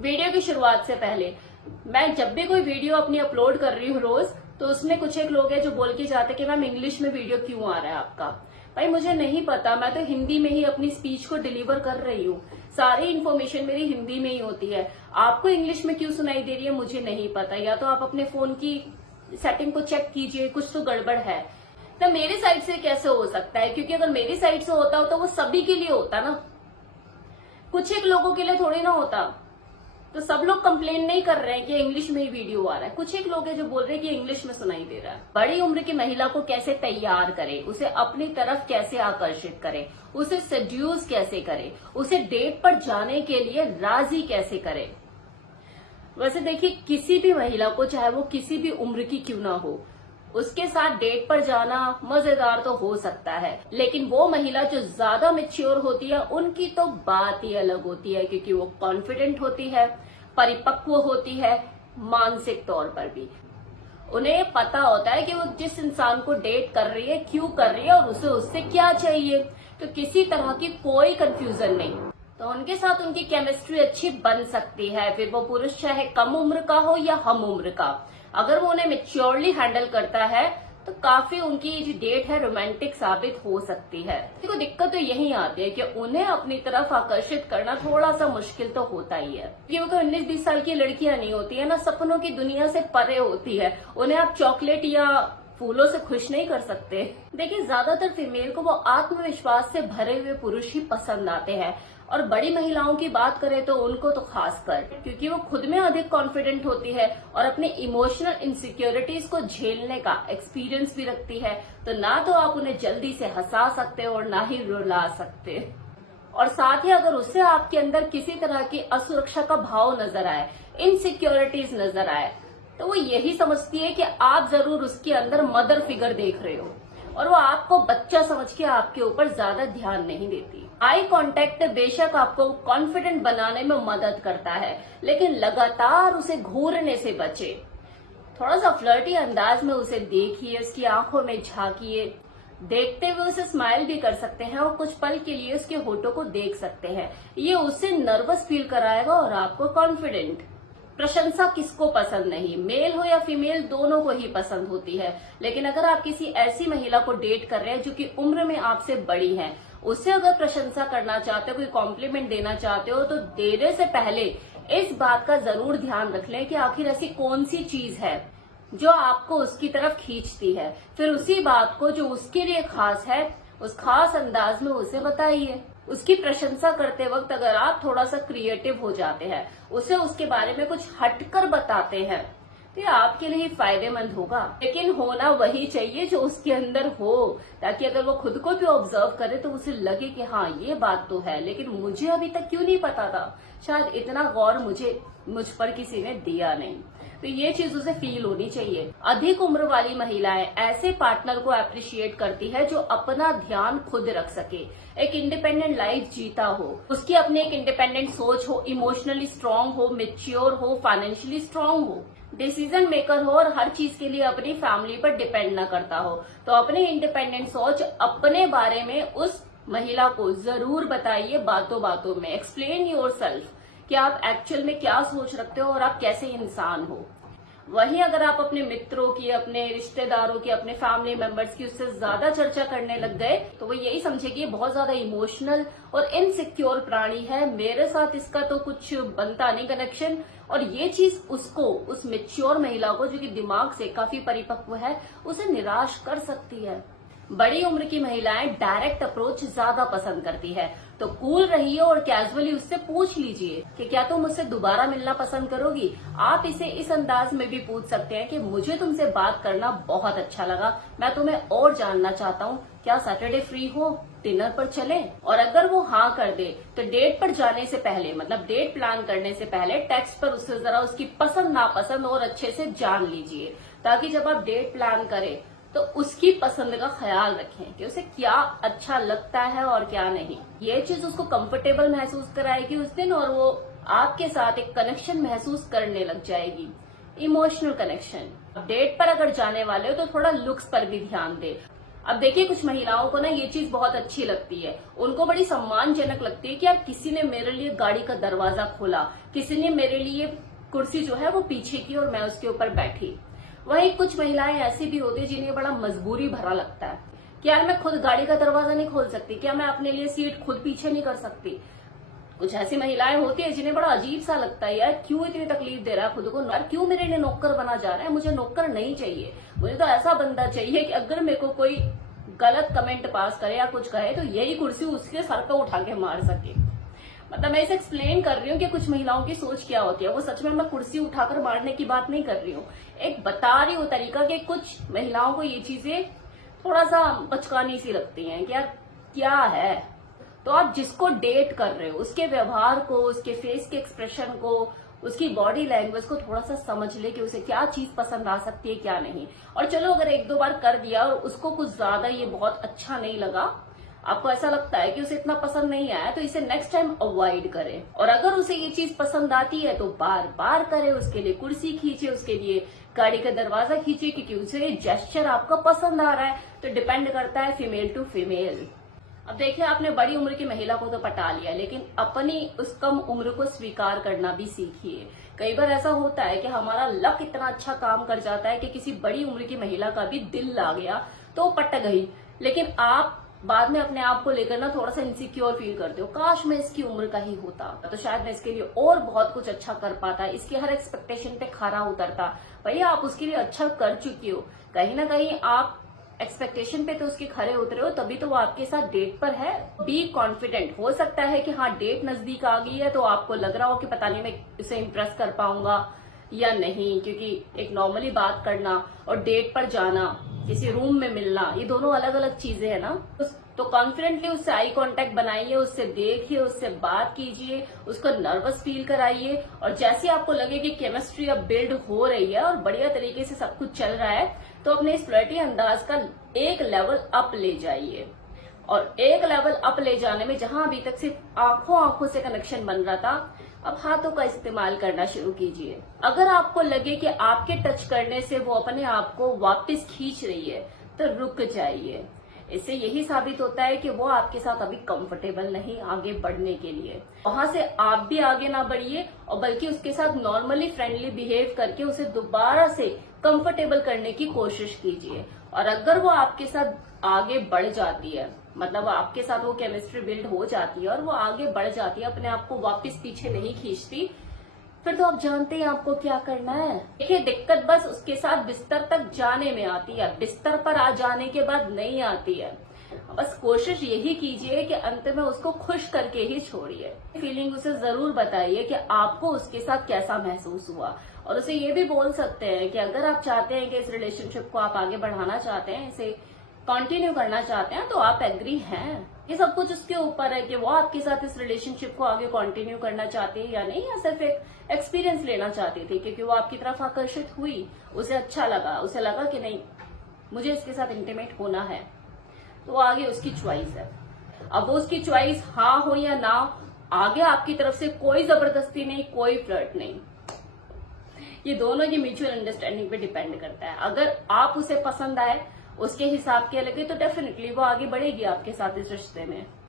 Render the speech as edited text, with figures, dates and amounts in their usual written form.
Video की शुरुआत से पहले मैं जब भी कोई वीडियो अपनी अपलोड कर रही हूँ रोज, तो उसमें कुछ एक लोग हैं जो बोल के जाते कि मैम इंग्लिश में वीडियो क्यों आ रहा है आपका। भाई मुझे नहीं पता, मैं तो हिंदी में ही अपनी स्पीच को डिलीवर कर रही हूँ। सारी इन्फॉर्मेशन मेरी हिंदी में ही होती है। आपको इंग्लिश में क्यों सुनाई दे रही है मुझे नहीं पता। या तो आप अपने फोन की सेटिंग को चेक कीजिए, कुछ तो गड़बड़ है। तो मेरी साइड से कैसे हो सकता है? क्योंकि अगर मेरी साइड से होता हो तो वो सभी के लिए होता ना, कुछ एक लोगों के लिए थोड़ी ना होता। तो सब लोग कंप्लेन नहीं कर रहे हैं कि इंग्लिश में ही वीडियो आ रहा है, कुछ एक लोग हैं जो बोल रहे हैं कि इंग्लिश में सुनाई दे रहा है। बड़ी उम्र की महिला को कैसे तैयार करें, उसे अपनी तरफ कैसे आकर्षित करें, उसे सेड्यूस कैसे करें, उसे डेट पर जाने के लिए राजी कैसे करें। वैसे देखिए, किसी भी महिला को, चाहे वो किसी भी उम्र की क्यों ना हो, उसके साथ डेट पर जाना मजेदार तो हो सकता है, लेकिन वो महिला जो ज्यादा मेच्योर होती है उनकी तो बात ही अलग होती है, क्योंकि वो कॉन्फिडेंट होती है, परिपक्व होती है, मानसिक तौर पर भी। उन्हें पता होता है कि वो जिस इंसान को डेट कर रही है क्यों कर रही है और उसे उससे क्या चाहिए। तो किसी तरह की कोई कंफ्यूजन नहीं, तो उनके साथ उनकी केमिस्ट्री अच्छी बन सकती है। फिर वो पुरुष चाहे कम उम्र का हो या हम उम्र का, अगर वो उन्हें मेच्योरली हैंडल करता है तो काफी उनकी जो डेट है रोमांटिक साबित हो सकती है। देखो, दिक्कत तो यही आती है कि उन्हें अपनी तरफ आकर्षित करना थोड़ा सा मुश्किल तो होता ही है, क्योंकि वो तो 19-20 साल की लड़कियां नहीं होती है ना, सपनों की दुनिया से परे होती है। उन्हें आप चॉकलेट या फूलों से खुश नहीं कर सकते। देखिए, ज्यादातर फीमेल को वो आत्मविश्वास से भरे हुए पुरुष ही पसंद आते हैं, और बड़ी महिलाओं की बात करें तो उनको तो खास कर, क्योंकि वो खुद में अधिक कॉन्फिडेंट होती है और अपने इमोशनल इनसिक्योरिटीज को झेलने का एक्सपीरियंस भी रखती है। तो ना तो आप उन्हें जल्दी से हंसा सकते और ना ही रुला सकते। और साथ ही अगर उससे आपके अंदर किसी तरह की असुरक्षा का भाव नजर आए, इनसिक्योरिटीज नजर आए, तो वो यही समझती है कि आप जरूर उसके अंदर मदर फिगर देख रहे हो, और वो आपको बच्चा समझ के आपके ऊपर ज्यादा ध्यान नहीं देती। आई कांटेक्ट बेशक आपको कॉन्फिडेंट बनाने में मदद करता है, लेकिन लगातार उसे घूरने से बचे। थोड़ा सा फ्लर्टी अंदाज में उसे देखिए, उसकी आंखों में झांकिए, देखते हुए उसे स्माइल भी कर सकते हैं और कुछ पल के लिए उसके होठों को देख सकते हैं। ये उसे नर्वस फील कराएगा और आपको कॉन्फिडेंट। प्रशंसा किसको पसंद नहीं, मेल हो या फीमेल, दोनों को ही पसंद होती है। लेकिन अगर आप किसी ऐसी महिला को डेट कर रहे हैं जो कि उम्र में आपसे बड़ी है, उससे अगर प्रशंसा करना चाहते हो, कोई कॉम्प्लीमेंट देना चाहते हो, तो देने से पहले इस बात का जरूर ध्यान रख लें कि आखिर ऐसी कौन सी चीज है जो आपको उसकी तरफ खींचती है। फिर उसी बात को जो उसके लिए खास है, उस खास अंदाज में उसे बताइए। उसकी प्रशंसा करते वक्त अगर आप थोड़ा सा क्रिएटिव हो जाते हैं, उसे उसके बारे में कुछ हटकर बताते हैं, तो ये आपके लिए फायदेमंद होगा। लेकिन होना वही चाहिए जो उसके अंदर हो, ताकि अगर वो खुद को भी ऑब्जर्व करे तो उसे लगे कि हाँ ये बात तो है, लेकिन मुझे अभी तक क्यों नहीं पता था, शायद इतना गौर मुझ पर किसी ने दिया नहीं। तो ये चीज उसे फील होनी चाहिए। अधिक उम्र वाली महिलाएं ऐसे पार्टनर को अप्रिशिएट करती है जो अपना ध्यान खुद रख सके, एक इंडिपेंडेंट लाइफ जीता हो, उसकी अपनी एक इंडिपेंडेंट सोच हो, इमोशनली स्ट्रांग हो, मेच्योर हो, फाइनेंशियली स्ट्रांग हो, डिसीजन मेकर हो और हर चीज के लिए अपनी फैमिली पर डिपेंड न करता हो। तो अपनी इंडिपेंडेंट सोच, अपने बारे में उस महिला को जरूर बताइए, बातों बातों में एक्सप्लेन योरसेल्फ कि आप एक्चुअल में क्या सोच रखते हो और आप कैसे इंसान हो। वहीं अगर आप अपने मित्रों की, अपने रिश्तेदारों की, अपने फैमिली मेंबर्स की उससे ज्यादा चर्चा करने लग गए, तो वो यही समझे कि ये बहुत ज्यादा इमोशनल और इनसिक्योर प्राणी है, मेरे साथ इसका तो कुछ बनता नहीं कनेक्शन। और ये चीज उसको, उस मेच्योर महिला को जो कि दिमाग से काफी परिपक्व है, उसे निराश कर सकती है। बड़ी उम्र की महिलाएं डायरेक्ट अप्रोच ज्यादा पसंद करती है, तो कूल रहिए और कैजुअली उससे पूछ लीजिए कि क्या तुम मुझसे दोबारा मिलना पसंद करोगी। आप इसे इस अंदाज में भी पूछ सकते हैं कि मुझे तुमसे बात करना बहुत अच्छा लगा, मैं तुम्हें और जानना चाहता हूँ, क्या सैटरडे फ्री हो, डिनर पर चलें? और अगर वो हाँ कर दे तो डेट पर जाने से पहले, मतलब डेट प्लान करने से पहले, टेक्स्ट पर उससे जरा उसकी पसंद नापसंद और अच्छे से जान लीजिए, ताकि जब आप डेट प्लान करें तो उसकी पसंद का ख्याल रखें कि उसे क्या अच्छा लगता है और क्या नहीं। ये चीज उसको कंफर्टेबल महसूस कराएगी उस दिन, और वो आपके साथ एक कनेक्शन महसूस करने लग जाएगी, इमोशनल कनेक्शन। डेट पर अगर जाने वाले हो तो थोड़ा लुक्स पर भी ध्यान दे। अब देखिए, कुछ महिलाओं को ना ये चीज बहुत अच्छी लगती है, उनको बड़ी सम्मानजनक लगती है कि यार किसी ने मेरे लिए गाड़ी का दरवाजा खोला, किसी ने मेरे लिए कुर्सी जो है वो पीछे की और मैं उसके ऊपर बैठी। वहीं कुछ महिलाएं ऐसी भी होती है जिन्हें बड़ा मजबूरी भरा लगता है कि यार मैं खुद गाड़ी का दरवाजा नहीं खोल सकती, क्या मैं अपने लिए सीट खुद पीछे नहीं कर सकती। कुछ ऐसी महिलाएं होती है जिन्हें बड़ा अजीब सा लगता है, यार क्यों इतनी तकलीफ दे रहा है खुद को, यार क्यों मेरे लिए नौकर बना जा रहा है, मुझे नौकर नहीं चाहिए, मुझे तो ऐसा बंदा चाहिए कि अगर मेरे को कोई गलत कमेंट पास करे या कुछ कहे तो यही कुर्सी उसके सर पे उठा के मार सके। मतलब मैं इसे एक्सप्लेन कर रही हूँ कि कुछ महिलाओं की सोच क्या होती है। वो सच में मैं कुर्सी उठाकर मारने की बात नहीं कर रही हूँ, एक बता रही हूँ तरीका कि कुछ महिलाओं को ये चीजें थोड़ा सा बचकानी सी लगती हैं कि यार क्या है। तो आप जिसको डेट कर रहे हो उसके व्यवहार को, उसके फेस के एक्सप्रेशन को, उसकी बॉडी लैंग्वेज को थोड़ा सा समझ ले कि उसे क्या चीज पसंद आ सकती है क्या नहीं। और चलो अगर एक दो बार कर दिया और उसको कुछ ज्यादा ये बहुत अच्छा नहीं लगा, आपको ऐसा लगता है कि उसे इतना पसंद नहीं आया, तो इसे नेक्स्ट टाइम अवॉइड करें। और अगर उसे ये चीज पसंद आती है तो बार बार करे, उसके लिए कुर्सी खींचे, उसके लिए गाड़ी का दरवाजा खींचे, क्योंकि उसे जेस्चर आपका पसंद आ रहा है। तो डिपेंड करता है फीमेल टू फीमेल। अब देखिए, आपने बड़ी उम्र की महिला को तो पटा लिया, लेकिन अपनी उस कम उम्र को स्वीकार करना भी सीखिए। कई बार ऐसा होता है कि हमारा लक इतना अच्छा काम कर जाता है कि किसी बड़ी उम्र की महिला का भी दिल ला गया तो पट गई, लेकिन आप बाद में अपने आप को लेकर ना थोड़ा सा इनसिक्योर फील करते हो, काश मैं इसकी उम्र का ही होता तो शायद मैं इसके लिए और बहुत कुछ अच्छा कर पाता, इसकी हर एक्सपेक्टेशन पे खरा उतरता। भैया आप उसके लिए अच्छा कर चुकी हो, कहीं ना कहीं आप एक्सपेक्टेशन पे तो उसके खरे उतरे हो, तभी तो वो आपके साथ डेट पर है। Be confident. हो सकता है कि हाँ डेट नजदीक आ गई है तो आपको लग रहा हो कि पता नहीं मैं उसे इम्प्रेस कर पाऊंगा या नहीं, क्योंकि एक नॉर्मली बात करना और डेट पर जाना, किसी रूम में मिलना, ये दोनों अलग अलग चीजें है ना। तो कॉन्फिडेंटली उससे आई कांटेक्ट बनाइए, उससे देखिए, उससे बात कीजिए, उसको नर्वस फील कराइए, और जैसे आपको लगे कि केमिस्ट्री अब बिल्ड हो रही है और बढ़िया तरीके से सब कुछ चल रहा है, तो अपने इस फ्लर्टी अंदाज का एक लेवल अप ले जाइए। और एक लेवल अप ले जाने में जहां अभी तक सिर्फ आंखों से कनेक्शन बन रहा था, अब हाथों का इस्तेमाल करना शुरू कीजिए। अगर आपको लगे कि आपके टच करने से वो अपने आप को वापस खींच रही है तो रुक जाइए। इससे यही साबित होता है कि वो आपके साथ अभी कंफर्टेबल नहीं आगे बढ़ने के लिए। वहां से आप भी आगे ना बढ़िए और बल्कि उसके साथ नॉर्मली फ्रेंडली बिहेव करके उसे दोबारा से कंफर्टेबल करने की कोशिश कीजिए। और अगर वो आपके साथ आगे बढ़ जाती है, मतलब आपके साथ वो केमिस्ट्री बिल्ड हो जाती है और वो आगे बढ़ जाती है, अपने आप को वापस पीछे नहीं खींचती, फिर तो आप जानते हैं आपको क्या करना है। देखिए, दिक्कत बस उसके साथ बिस्तर तक जाने में आती है, बिस्तर पर आ जाने के बाद नहीं आती है। बस कोशिश यही कीजिए कि अंत में उसको खुश करके ही छोड़िए। फीलिंग उसे जरूर बताइए कि आपको उसके साथ कैसा महसूस हुआ, और उसे ये भी बोल सकते हैं कि अगर आप चाहते हैं कि इस रिलेशनशिप को आप आगे बढ़ाना चाहते हैं, इसे कंटिन्यू करना चाहते हैं, तो आप एग्री हैं। ये सब कुछ उसके ऊपर है कि वो आपके साथ इस रिलेशनशिप को आगे कंटिन्यू करना चाहती है या नहीं, या सिर्फ एक एक्सपीरियंस लेना चाहती थी क्योंकि वो आपकी तरफ आकर्षित हुई, उसे अच्छा लगा, उसे लगा कि नहीं मुझे इसके साथ इंटीमेट होना है, तो आगे उसकी चॉइस है। अब वो उसकी चॉइस हाँ हो या ना, आगे आपकी तरफ से कोई जबरदस्ती नहीं, कोई फ्लर्ट नहीं, ये दोनों की म्यूचुअल अंडरस्टैंडिंग पे डिपेंड करता है। अगर आप उसे पसंद आए, उसके हिसाब के लगे, तो डेफिनेटली वो आगे बढ़ेगी आपके साथ इस रिश्ते में।